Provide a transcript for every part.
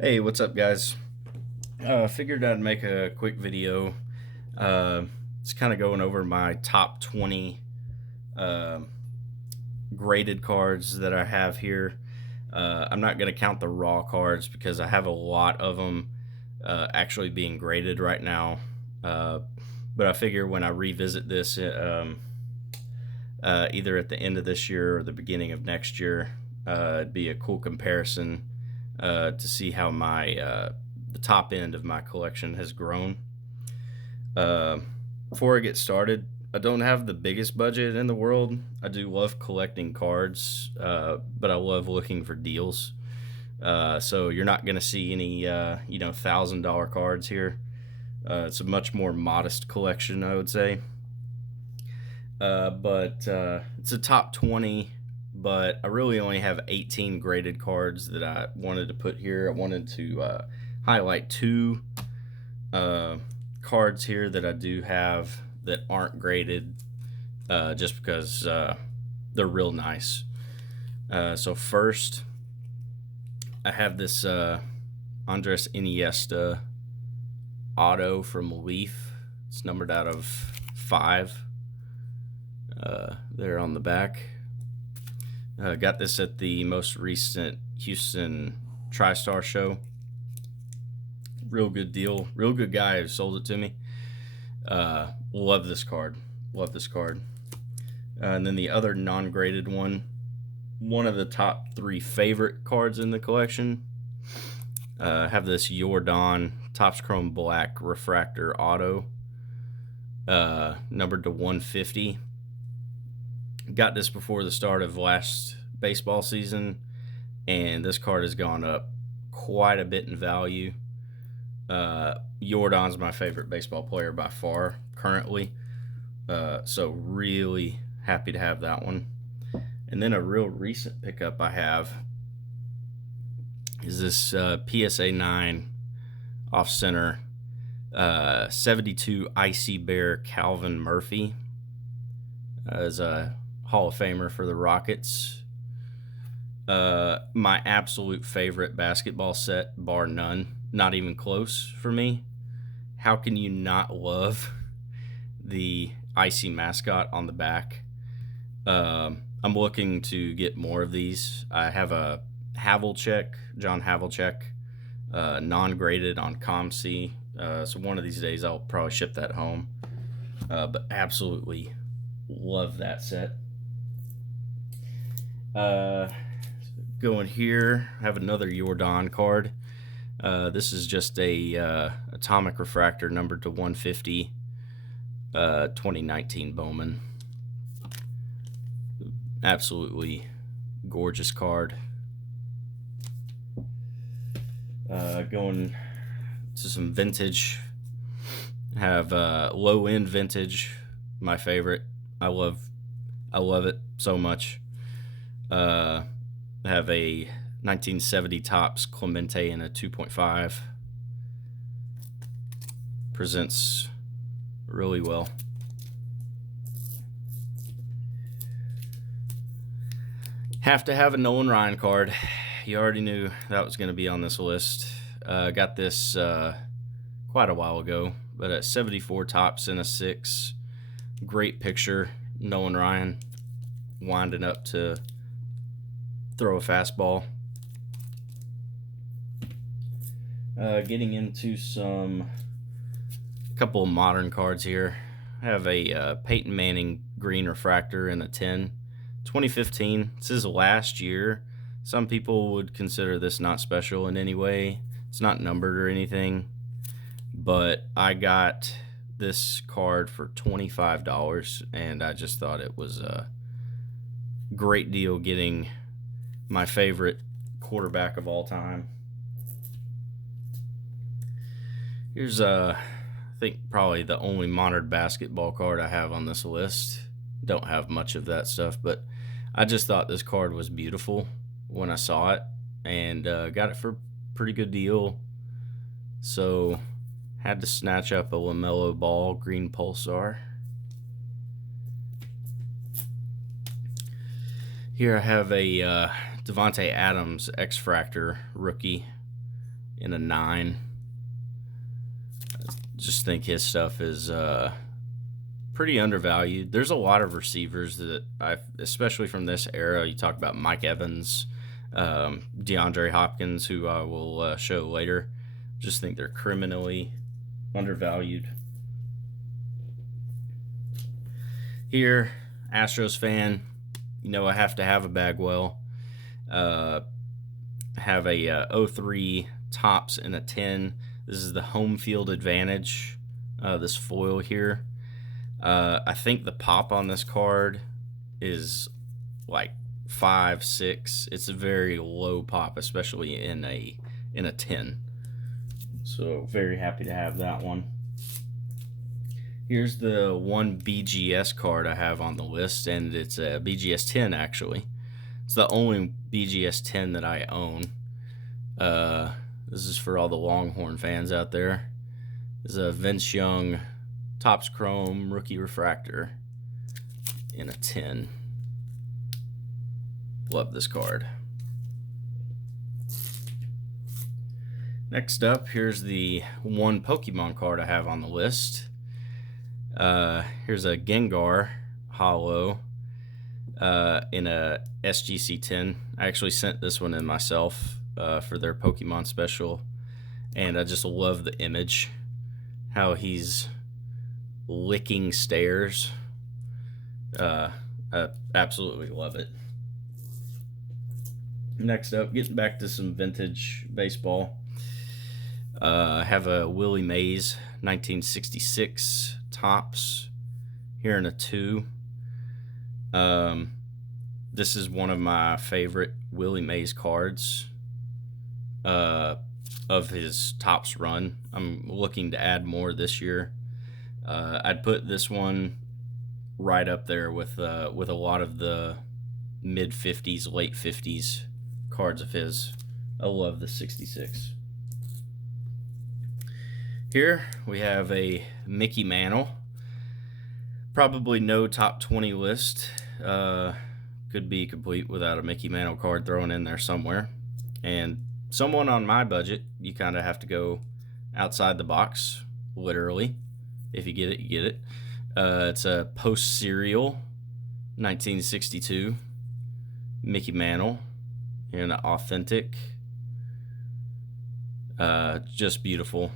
Hey, what's up, guys? Figured I'd make a quick video. It's kind of going over my top 20 uh, graded cards that I have here. I'm not going to count the raw cards because I have a lot of them actually being graded right now. Uh, but I figure when I revisit this, either at the end of this year or the beginning of next year, it'd be a cool comparison to see how my the top end of my collection has grown. Uh, Before I get started, I don't have the biggest budget in the world. I do love collecting cards, but I love looking for deals. So you're not going to see any, $1,000 cards here. It's a much more modest collection, I would say. But it's a top 20. But I really only have 18 graded cards that I wanted to put here. I wanted to highlight two uh, cards here that I do have that aren't graded just because they're real nice. So, first, I have this Andres Iniesta auto from Leaf. It's numbered out of 5 there on the back. Got this at the most recent Houston TriStar show. Real good deal. Real good guy who sold it to me. Love this card. Love this card. And then the other non-graded one of the top 3 favorite cards in the collection. Have this Jordan Topps Chrome Black Refractor Auto, numbered to 150. Got this before the start of last baseball season, and this card has gone up quite a bit in value. Jordan's my favorite baseball player by far currently, so really happy to have that one. And then a real recent pickup I have is this PSA 9 off center 72 Icy Bear Calvin Murphy as a Hall of Famer for the Rockets. My absolute favorite basketball set, bar none. Not even close for me. How can you not love the Icy mascot on the back? I'm looking to get more of these. I have a John Havlicek, non-graded on ComC. So one of these days I'll probably ship that home. But absolutely love that set. Going here, I have another Jordan card. This is just a atomic refractor numbered to 150, 2019 Bowman. Absolutely gorgeous card. Going to some vintage. I have low end vintage, my favorite. I love it so much. I have a 1970 Topps Clemente in a 2.5. Presents really well. Have to have a Nolan Ryan card. You already knew that was going to be on this list. Got this quite a while ago, but at 74 Topps in a 6. Great picture. Nolan Ryan winding up to throw a fastball. Getting into some couple of modern cards here. I have a Peyton Manning green refractor in a 10. 2015. This is last year. Some people would consider this not special in any way. It's not numbered or anything. But I got this card for $25, and I just thought it was a great deal getting my favorite quarterback of all time. Here's I think probably the only modern basketball card I have on this list. Don't have much of that stuff, but I just thought this card was beautiful when I saw it, and got it for a pretty good deal. So had to snatch up a LaMelo Ball green pulsar. Here I have a Devontae Adams X-Fractor rookie in a 9. Just think his stuff is pretty undervalued. There's a lot of receivers that especially from this era, you talk about Mike Evans, DeAndre Hopkins, who I will show later. Just think they're criminally undervalued. Here, Astros fan, you know I have to have a Bagwell. Have a 03 Topps and a 10. This is the home field advantage, this foil here. I think the pop on this card is like 5, 6. It's a very low pop, especially in a 10. So very happy to have that one. Here's the one BGS card I have on the list, and it's a BGS 10 actually. It's the only BGS 10 that I own. This is for all the Longhorn fans out there. This is a Vince Young Topps Chrome rookie refractor in a 10. Love this card. Next up, here's the one Pokemon card I have on the list. Here's a Gengar Holo in a SGC 10. I actually sent this one in myself for their Pokemon special, and I just love the image, how he's licking stairs. I absolutely love it. Next up, getting back to some vintage baseball. I have a Willie Mays 1966 Topps here in a 2. This is one of my favorite Willie Mays cards of his Topps run. I'm looking to add more this year. I'd put this one right up there with a lot of the mid 50s, late 50s cards of his. I love the 66. Here we have a Mickey Mantle. Probably no top 20 list. Could be complete without a Mickey Mantle card thrown in there somewhere. And someone on my budget, you kind of have to go outside the box, literally. If you get it, you get it. It's a post-serial 1962 Mickey Mantle in an authentic. Just beautiful.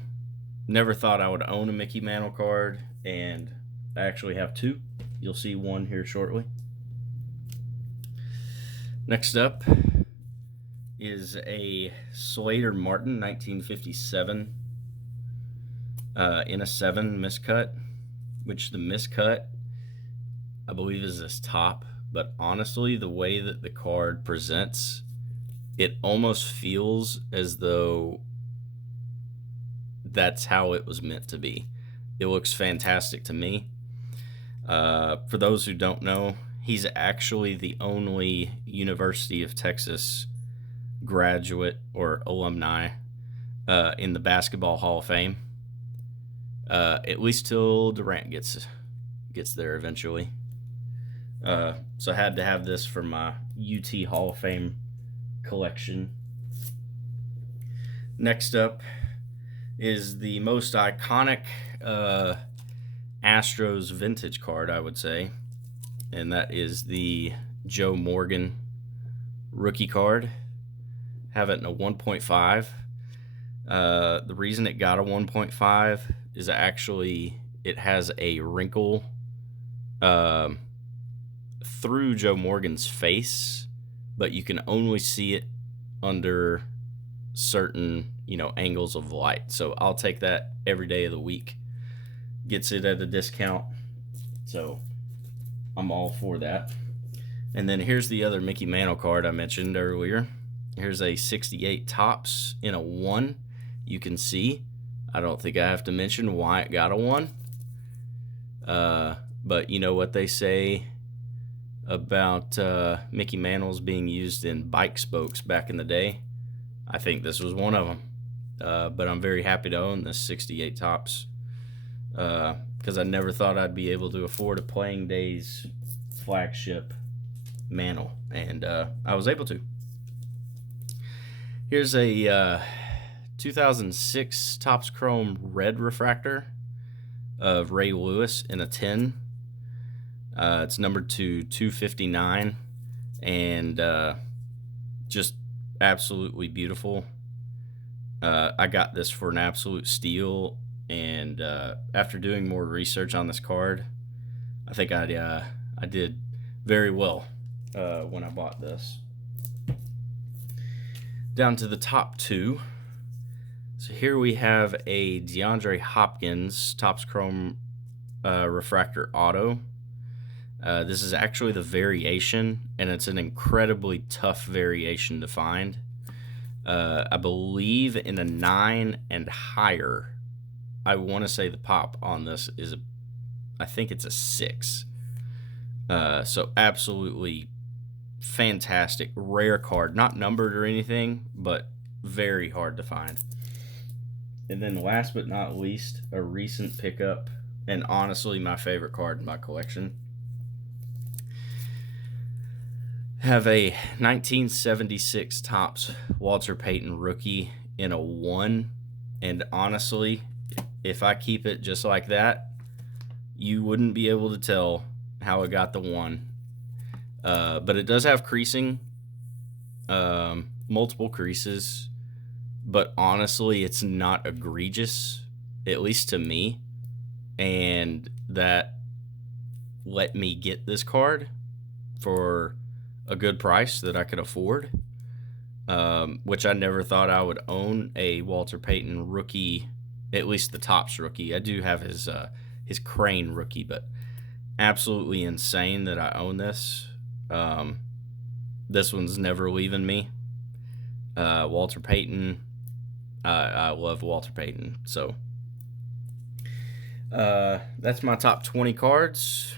Never thought I would own a Mickey Mantle card, and I actually have 2. You'll see one here shortly. Next up is a Slater Martin 1957 in a 7 miscut, which the miscut I believe is this top, but honestly the way that the card presents, it almost feels as though that's how it was meant to be. It looks fantastic to me. For those who don't know, he's actually the only University of Texas graduate or alumni in the Basketball Hall of Fame. At least till Durant gets there eventually. So I had to have this for my UT Hall of Fame collection. Next up is the most iconic Astros vintage card, I would say, and that is the Joe Morgan rookie card. Have it in a 1.5. The reason it got a 1.5 is actually it has a wrinkle through Joe Morgan's face, but you can only see it under certain angles of light. So I'll take that every day of the week. Gets it at a discount, so I'm all for that. And then here's the other Mickey Mantle card I mentioned earlier. Here's a 68 Topps in a 1. You can see, I don't think I have to mention why it got a 1. But you know what they say about Mickey Mantles being used in bike spokes back in the day? I think this was one of them. But I'm very happy to own this 68 Topps because I never thought I'd be able to afford a Playing Days flagship Mantle, and I was able to. Here's a 2006 Topps Chrome Red Refractor of Ray Lewis in a 10. It's numbered to 259, and just absolutely beautiful. I got this for an absolute steal, and after doing more research on this card, I think I did very well when I bought this. Down to the top two. So here we have a DeAndre Hopkins Topps Chrome Refractor Auto. This is actually the variation, and it's an incredibly tough variation to find. I believe in a 9 and higher, I want to say the pop on this is I think it's a 6. So absolutely fantastic, rare card, not numbered or anything, but very hard to find. And then last but not least, a recent pickup, and honestly my favorite card in my collection. Have a 1976 Topps Walter Payton rookie in a 1, and honestly, if I keep it just like that, you wouldn't be able to tell how it got the 1. But it does have creasing, multiple creases, but honestly, it's not egregious, at least to me, and that let me get this card for a good price that I could afford, which I never thought I would own a Walter Payton rookie, at least the Topps rookie. I do have his Crane rookie, but absolutely insane that I own this. This one's never leaving me. Walter Payton, I love Walter Payton. So that's my top 20 cards.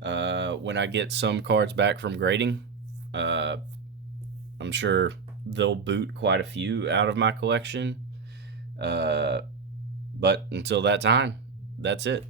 When I get some cards back from grading, I'm sure they'll boot quite a few out of my collection. But until that time, that's it.